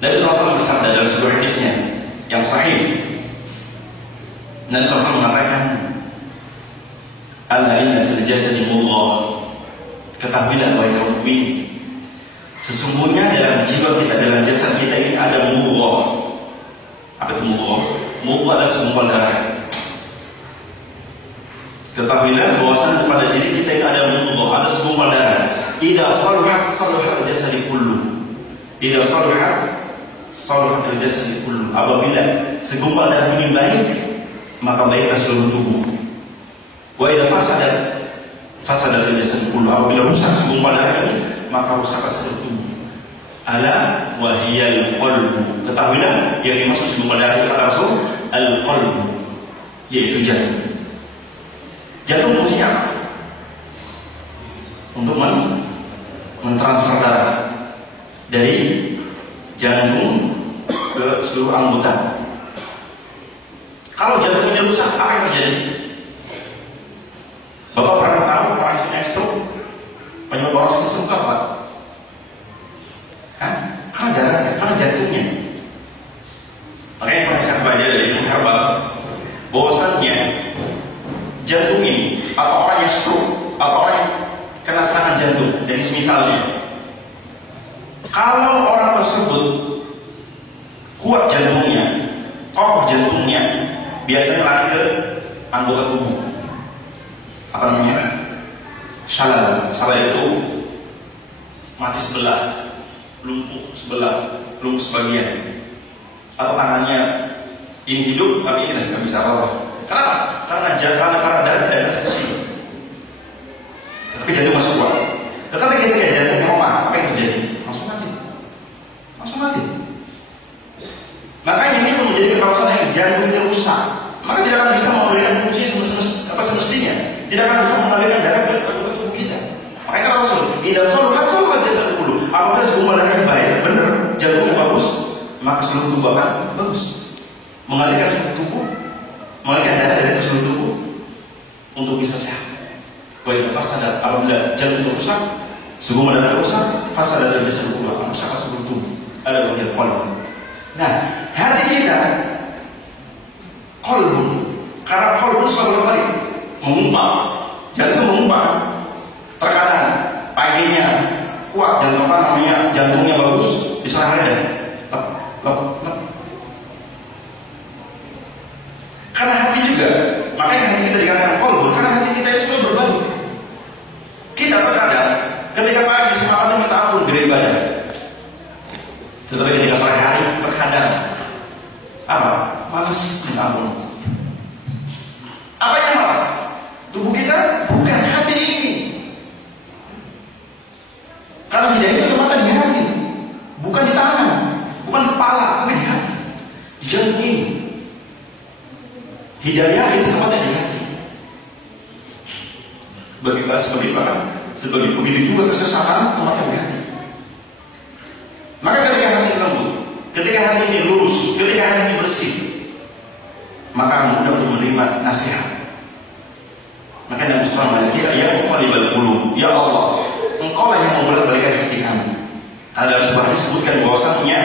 Nabi Sallallahu Alaihi Wasallam bersabda dalam sebuah hadisnya yang sahih. Nabi Sallallahu Alaihi Wasallam mengatakan, "Ala inna fil jasadi mudghah." Ketahuilah wahai kaum mukmin, sesungguhnya dalam jiwa kita, dalam jasad kita ini ada mudghah. Apa itu mudghah? Mudghah adalah segumpal darah. Ketahuilah bahwasanya pada diri kita ini ada mudghah, ada segumpal darah. Idza saluhat saluhal jasadi kullu. Idza saluhat al-jasadi kullu. Apabila segumpal darah ini baik, maka baiklah seluruh tubuh. Wa idza fasadat al-jasad kullu. Apabila rusak segumpal darah ini, maka rusaklah seluruh tubuh. Ala wa hiyal qalbu. Ketahuilah yang dimaksud segumpal darah itu kata Rasul al-qalbu, yaitu jantung. Jantung fungsinya apa? Untuk mentransfer darah dari jantung ke seluruh anggota. Kalau jantungnya rusak, apa yang terjadi? Bapak pernah tahu orang yang stroke? Penyebab orang stroke apa? Karena darahnya, karena jantungnya. Makanya kalau saya baca dari ilmu herbal, bahwasannya jantung ini, atau orang yang stroke, atau orang yang kena serangan jantung, dan semisalnya, kalau orang tersebut kuat jantungnya, kokoh jantungnya, biasanya lari ke anggota tubuh. Apa namanya? Shalal. Shalal itu mati sebelah, lumpuh sebelah, lumpuh sebagian. Atau tangannya ini hidup tapi ini nggak bisa apa-apa. Kenapa? Karena darah tidak terisi, tapi jantung masih kuat. Tetapi ketika jantungnya lemah, apa yang terjadi? Langsung mati. Makanya ini menjadi permasalahan yang jantungnya rusak. Maka tidak akan bisa memberikan fungsi semestinya. Tidak akan bisa mengalirkan darah ke tubuh kita. Makanya kan Rasul, idza saluhat jasad kullu. Apabila segumpal darahnya baik, benar, jantungnya bagus, maka seluruh tubuh akan bagus. Mengalirkan seluruh tubuh, mengalirkan darah dari seluruh tubuh untuk bisa sehat. Wa idza fasadat, apabila jantung rusak, segumpal darah rusak, fasadat jasad kullu, akan rusak seluruh tubuh. Ada bagian qalb. Nah, hati kita qalbun, karena qalbun selalu balik mengumpat, jantung mengumpat. Terkadang paginya kuat, jantungnya bagus, bisa ada lep. Karena hati juga, makanya hati kita dikatakan qalbun, karena hati kita itu selalu berbalik. Kita terkadang ketika pagi semangatnya minta ampun dari ibadah, tetapi ketika sore hari terkadang apa? Malas minta ampun. Apa yang malas? Tubuh kita bukan hati ini. Karena hidayah itu tempatnya di hati, bukan di tangan, bukan kepala, tapi di hati, di jantung ini. Hidayah itu tempatnya di hati. Sebagai pemilik juga kesesatan tempatnya di hati. Maka ketika hati lembut, ketika hati ini lurus, ketika hati ini bersih, maka mudah untuk menerima nasihat. Maka Nabi Muhammad kita ya muqallibal qulub, ya Allah, Engkau lah yang membolak-balikan hati kami. Ada sebuah disebutkan bahwasanya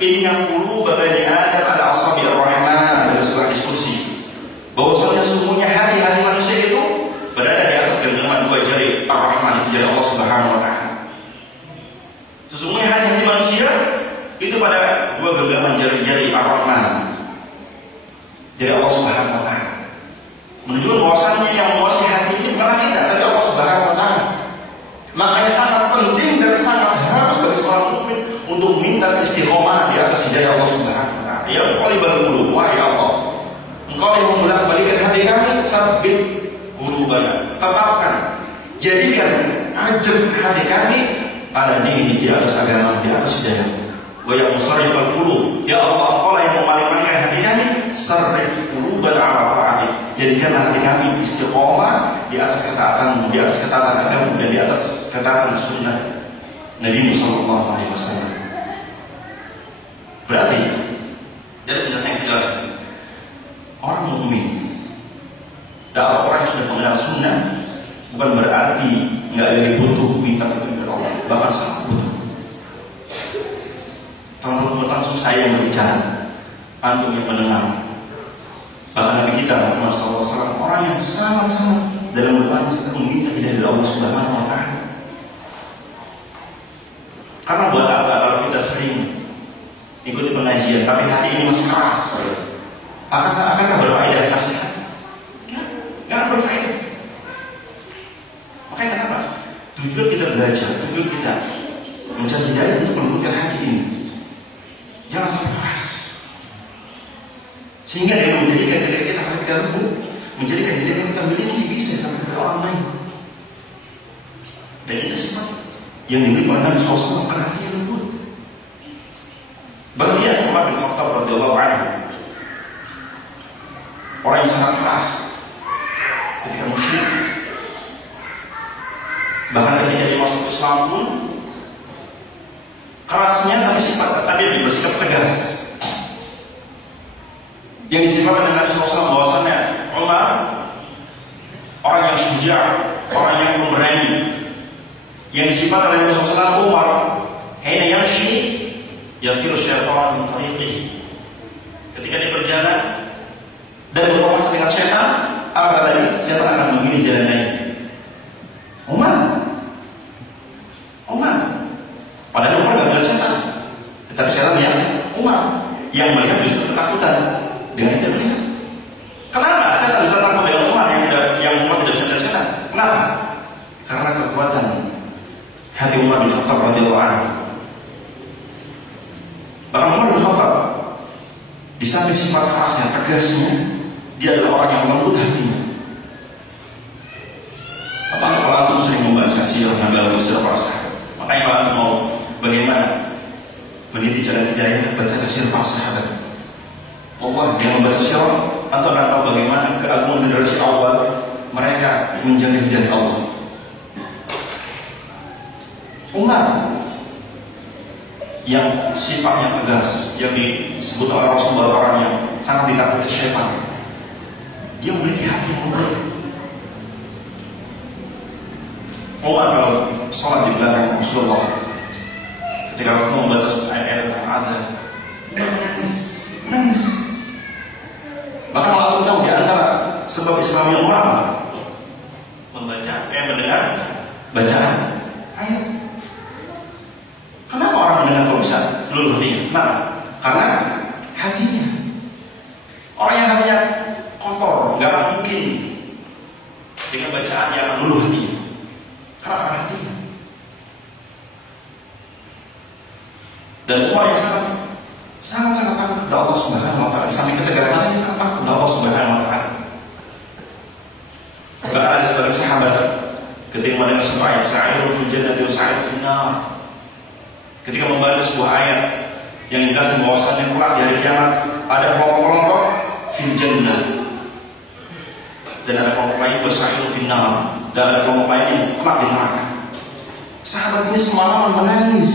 inna quluba bani Adam ala asabi ar-Rahman, ada sebuah diskusi bahwasanya semuanya hati-hati manusia itu berada di atas genggaman dua jari ar-Rahman, itu jari Allah Subhanahu wa taala. Sesungguhnya hati-hati manusia itu pada dua genggaman jari-jari ar-Rahman, jari Allah Subhanahu wa taala. Menunjukkan bahwasanya yang menguasai hati ini bukan kita, tapi Allah Subhanahu wa taala. Makanya sangat penting dan sangat harus bagi seorang mukmin untuk minta istiqomah di atas hidayah Allah Subhanahu wa taala. Ya muqallibal qulub, wahai Allah, Engkau yang membolak-balikan hati kami, tsabbit qulubana, tetapkan, jadikan ajak hati kami pada dini, di atas agama, di atas hidayah. Wa ya musarrifal qulub, ya Allah, Engkau yang memalingkan hati kami, sarrif qulubana ala ta'atik. Jadikan hati kami istiqomah di atas ketaatan-Mu, di atas ketaatan Agama dan di atas ketaatan sunnah Nabi sallallahu alaihi wasallam. Berarti dari penjelasan yang saya jelaskan, orang mukmin dan orang yang sudah mengenal sunnah bukan berarti nggak lagi butuh minta petunjuk dari Allah, bahkan sangat butuh. Kalau langsung saya yang berbicara, antum yang mendengar. Bahkan Nabi kita Muhammad SAW orang yang sangat-sangat dalam berdoa sedang meminta hidayah dari Allah Subhanahu Wa Taala. Karena buat apa kalau kita sering ikuti pengajian, tapi hati ini masih keras? Akankah berfaedah nasihat? Nggak berfaedah. Makanya kenapa? Tujuan kita belajar, tujuan kita mencari hidayah untuk melembutkan hati ini. Jangan sampai keras, sehingga dia menjadikan diri kita kalau kita lembut, menjadikan diri yang kita miliki bisa sampai ke orang lain. Dan itu sifat yang dimiliki oleh Nabi SAW, karena hati yang lembut. Bagi dia Umar bin Khattab radhiyallahu anhu, orang yang sangat keras ketika musyrik, bahkan ketika dia masuk Islam pun kerasnya, tapi bersikap tegas. Yang disifatkan dengan Nabi SAW bahwasannya Umar orang yang syuja', orang yang pemberani. Yang disifatkan oleh Nabi SAW Umar hina yamshi yafiru syaitan min tariqihi. Ketika dia berjalan dan berpapasan dengan syaitan, apa tadi? Syaitan akan memilih jalan lain. Umar padahal Umar tidak melihat setan, tetapi setan yang Umar yang melihat justru ketakutan dengan itu melihat. Kenapa setan bisa takut dengan Umar yang Umar tidak bisa melihat setan? Kenapa? Karena kekuatan hati Umar bin Khattab radhiyallahu anhu. Bahkan Umar bin Khattab di samping sifat kerasnya, tegasnya, dia adalah orang yang lembut hatinya. Apakah kalau antum sering membaca sirah Nabi Muhammad SAW? Makanya kalau antum mau bagaimana meniti jalan hidayah, baca sirah para sahabat. Allah yang membaca sirah, atau akan tahu bagaimana keagungan generasi awal mereka menjaga hidayah Allah. Umar yang sifatnya tegas, yang disebut oleh Rasulullah orang yang sangat ditakuti syaitan, dia memiliki hati yang lembut. Umar kalau sholat di belakang Rasulullah, ketika Rasulullah membaca ayat yang ada, dia nangis. Bahkan Allah tahu di antara sebab Islam yang Umar mendengar bacaan ayat. Kenapa orang mendengar kok bisa luluh hatinya? Kenapa? Karena hatinya. Orang yang hatinya kotor, nggak akan mungkin dengan bacaan yang akan luluh hatinya. Karena hatinya. Dan Umar yang sangat takut kepada Allah Subhanahu Wa Taala. Di samping ketegasannya sangat takut kepada Allah Subhanahu Wa Taala. Bahkan ada sebagian sahabat ketika mendengar sebuah ayat sa'irun fil jannati wa sa'irun fil nar, ketika membaca sebuah ayat yang menjelaskan bahwasannya kelak di hari kiamat ada kelompok-kelompok fil jannah dan ada kelompok lain wasa'irun fil nar, dan ada kelompok lain yang kelak di neraka. Sahabat ini semalaman menangis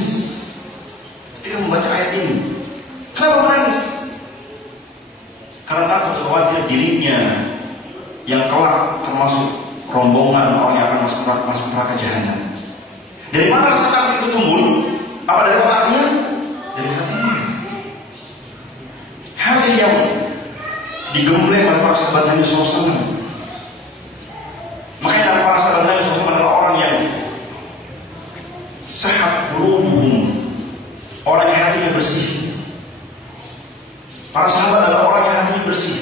ketika membaca ayat ini. Kenapa menangis? Karena takut khawatir dirinya yang kelak termasuk rombongan orang yang akan masuk neraka jahanam. Dari mana rasa takut itu tumbuh? Apa dari otaknya? Dari hatinya. Hati yang digembleng oleh para sahabat Nabi SAW. Makanya para sahabat Nabi SAW adalah orang yang sehat qulubuhum, orang yang hatinya bersih. Para sahabat adalah orang yang hatinya bersih,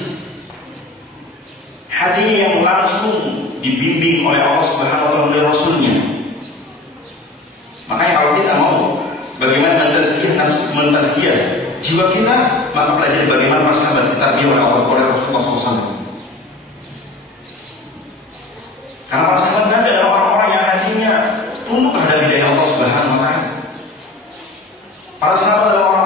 hatinya yang langsung dibimbing oleh Allah Subhanahu Wa Taala dan Rasulnya. Makanya kalau kita mau bagaimana mentazkiyah jiwa kita, maka pelajari bagaimana para sahabat ditarbiyah oleh Allah oleh Rasulullah SAW. Karena para sahabat Nabi adalah orang-orang yang hatinya tunduk terhadap hidayah Allah Subhanahu Wa Taala. Para sahabat adalah orang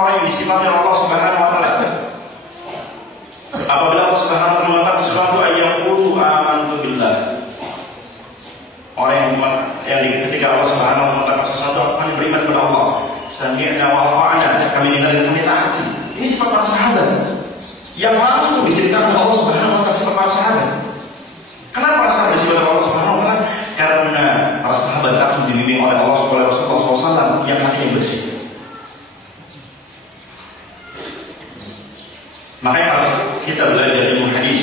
sami'na wa ata'na, kami dengar dan kami taati. Ini sifat para sahabat yang langsung diceritakan Allah Subhanahu wa taala, sifat para sahabat. Kenapa para sahabat disebut Allah Subhanahu wa taala? Karena para sahabat langsung dibimbing oleh Allah Subhanahu wa taala yang hatinya bersih. Makanya kalau kita belajar ilmu hadis,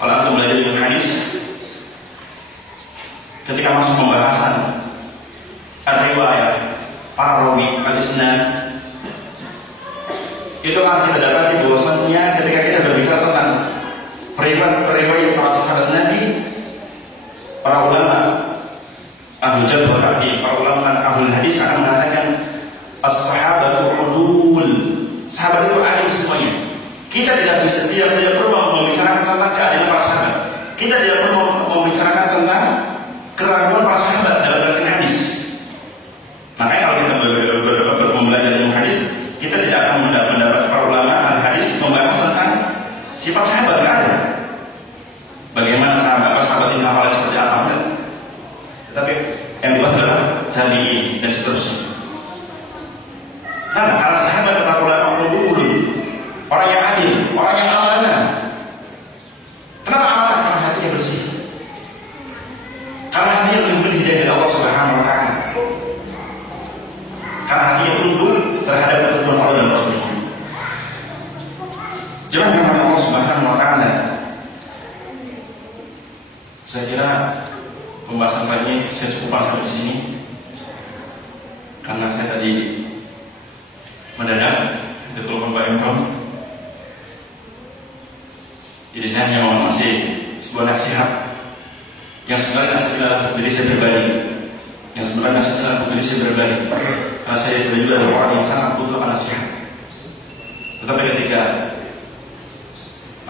kalau antum belajar ilmu hadis, ketika masuk pembahasan riwayat para rawi al-isnad, itu akan kita dapati bahwasannya ketika kita berbicara tentang periwayat para sahabat Nabi, para ulama ahli jarh wa ta'dil, para ulama ahli hadis akan mengatakan as-sahabatu udul, sahabat itu adil semuanya. Kita tidak perlu membicarakan tentang keadilan para sahabat. Kita tidak perlu membicarakan tentang keraguan para sahabat dalam hadis. Makanya kalau kita belajar ilmu hadis, kita tidak akan mendapat para ulama ahli hadis membahas tentang sifat sahabat, tidak ada. Bagaimana sahabat ini awalnya seperti apa, enggak. Tetapi yang dibahas adalah tabi'in dan seterusnya. Nah, para sahabat para ulama dulu, orang yang adil, orang yang amanah. Kenapa amanah? Karena hatinya bersih. Karena hatinya tunduk dari Allah Subhanahu wa taala. Karena hatinya tunduk terhadap ketentuan Allah dan Rasulnya. Jangan karena Allah Subhanahu wa taala. Saya kira pembahasan kali ini saya cukup sampai di sini. Karena saya tadi mendadak ditelepon Pak Imam. Jadi saya hanya mau ngasih sebuah nasihat yang sebenarnya nasihatnya untuk diri saya pribadi, yang sebenarnya nasihatnya untuk diri saya pribadi, karena saya juga adalah orang yang sangat butuh nasihat. Tetapi ketika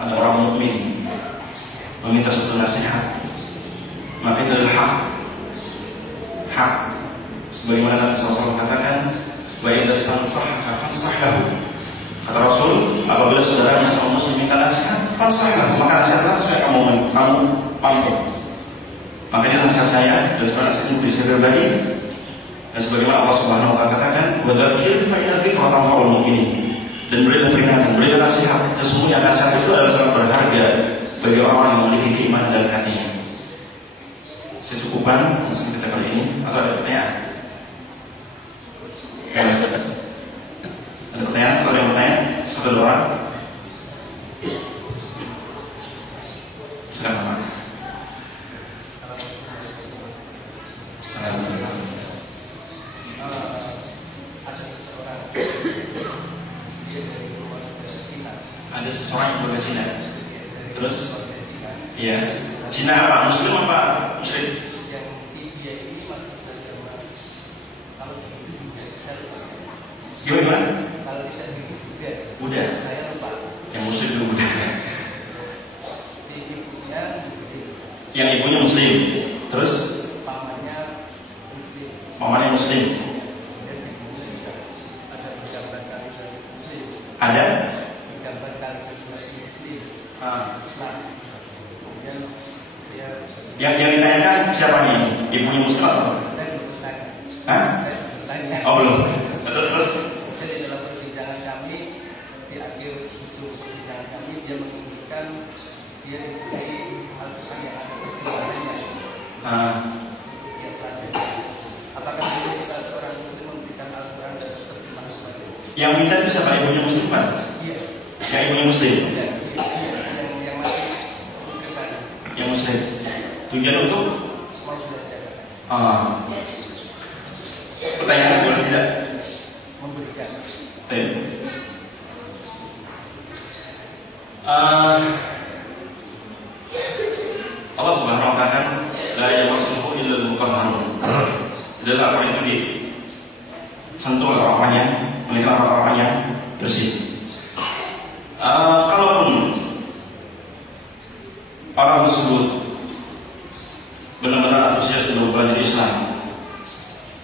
ada orang mukmin meminta suatu nasihat, maka itu adalah hak. Sebagaimana Nabi SAW katakan, wa idza stansahaka fansahhu. Kata Rasul, apabila saudara seorang muslim minta nasihat, fansahlah, maka nasihatlah sesuai kamu mampu. Makanya nasihat saya dan sebenarnya nasihat itu bisa berbagi. Dan sebagaimana Allah Subhanahu wa taala katakan, wa dzakir fa inna dzikra tanfa'ul mu'minin. Dan berilah peringatan, berilah nasihat. Sesungguhnya nasihat itu adalah sangat berharga bagi orang yang memiliki keimanan dalam hatinya. Saya cukupkan nasihat kita kali ini. Atau ada pertanyaan? Ada pertanyaan? Kalau ada yang bertanya, satu dua orang. Silakan Pak. Ada seseorang yang berbeda Cina. Terus? Iya. Cina apa? Muslim apa? Musyrik? Gimana? Buddha. Yang Muslim itu Buddha. Yang ibunya Muslim. Terus? Mamanya Muslim. Ada? Yang ditanyakan siapa nih? Ibunya Muslim atau? Hah? Oh belum. Terus. Jadi dalam perbincangan kami di akhir perbincangan kami dia menunjukkan dia ikuti Al-Quran yang ada pertimbangannya. Apakah kita seorang Muslim memberikan Al-Quran dan pertimbangan kepada yang minta itu siapa? Ibunya Muslim kan? Iya. Yang ibunya Muslim. Iya. Yang masih Muslim kan? Yang Muslim. Tujuan untuk? Pertanyaan boleh tidak? Memberikan. Allah Subhanahu wa taala la yamassuhu illa al-mutahharun. Tidaklah apa itu disentuh oleh orang yang melainkan orang-orang yang bersih. Kalaupun orang tersebut benar-benar antusias untuk belajar Islam,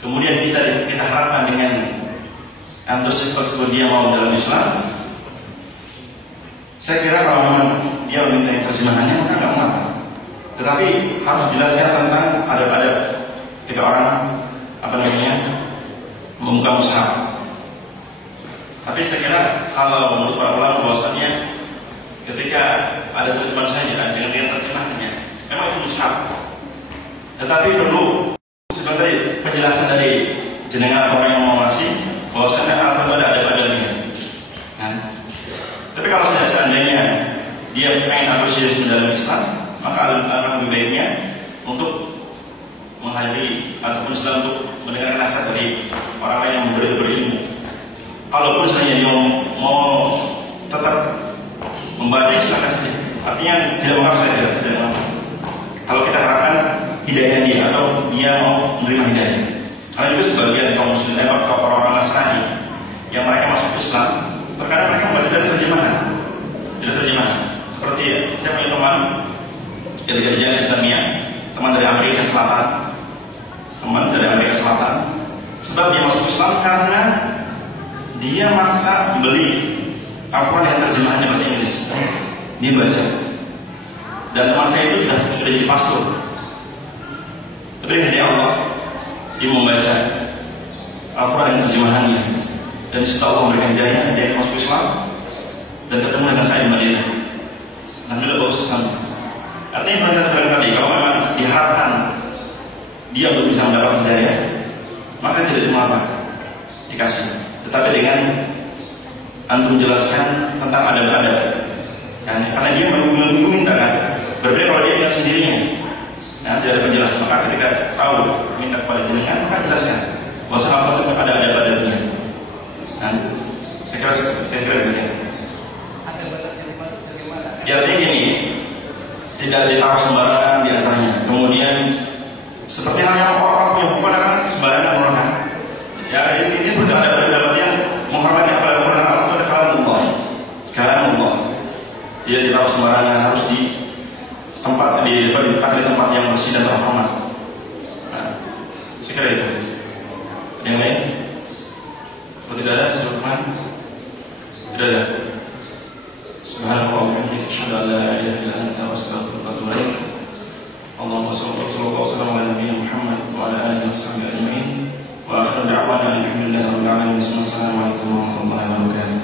kemudian kita harapkan dengan antusias tersebut dia mau dalam Islam, saya kira kalau memang dia meminta terjemahannya maka nggak mengapa. Tetapi harus jelaskan tentang adab-adab ketika orang membuka mushaf. Tapi saya kira kalau menurut para ulama bahwasannya ketika ada terjemahan saja dengan terjemahannya memang itu mustahab. Tetapi perlu seperti penjelasan dari jenengan orang yang mau ngasih bahwasannya apa itu ada padanya. Nah, tapi kalau seandainya dia pengen antusias dalam Islam, maka alangkah lebih baiknya untuk menghadiri ataupun sedang untuk mendengarkan nasihat dari orang lain yang berilmu. Kalaupun misalnya dia mau tetap membaca, silakan saja. Artinya tidak mengapa saja, tidak mengapa. Kalau kita harapkan hidayah dia atau dia mau menerima hidayah. Karena juga sebagian kaum muslimin atau orang-orang Nasrani yang mereka masuk Islam, terkadang mereka membaca dari terjemahan. Seperti saya punya teman ketika di Jalan Islamiyah, teman dari Amerika Selatan, sebab dia masuk Islam karena dia maksa beli Al-Quran yang terjemahannya bahasa Inggris. Dia baca, dan teman saya itu sudah jadi pastor. Tapi dari Allah dia membaca Al-Quran yang terjemahannya, dan setelah Allah memberikan hidayah, dia masuk Islam dan ketemu dengan saya di Madinah. Alhamdulillah bagus sama. Artinya tadi kalau memang diharapkan dia belum bisa mendapat hidayah, maka tidak cuma apa dikasih, tetapi dengan antum jelaskan tentang adab-adab. Karena dia meminta kan, berbeda kalau dia ingat sendirinya. Nah, tidak ada penjelasan, maka ketika tahu minta kepada jenengan, maka jelaskan bahwa salah satu ada adab-adabnya. Nah, saya kira begini. Ya, artinya gini, tidak ditaruh sembarangan di antaranya. Kemudian seperti halnya orang punya buku kan sembarangan orang. Ya, ini seperti ada yang menghormati apa yang Quran itu ada kalam Allah. Dia ditaruh sembarangan, harus di tempat di tempat yang bersih dan terhormat. Nah, saya kira itu. Yang lain? Kalau tidak ada, silakan. Tidak ada. Subhanallah wa bihamdihi, asyhadu an la ilaha illa anta, astaghfiruka wa atubu ilaik. Allahumma shalli wa sallim ala nabiyyina Muhammad wa ala alihi wa sahbihi ajma'in. Wa akhiru da'wana alhamdulillahi rabbil alamin. Wassalamu alaikum warahmatullahi wabarakatuh.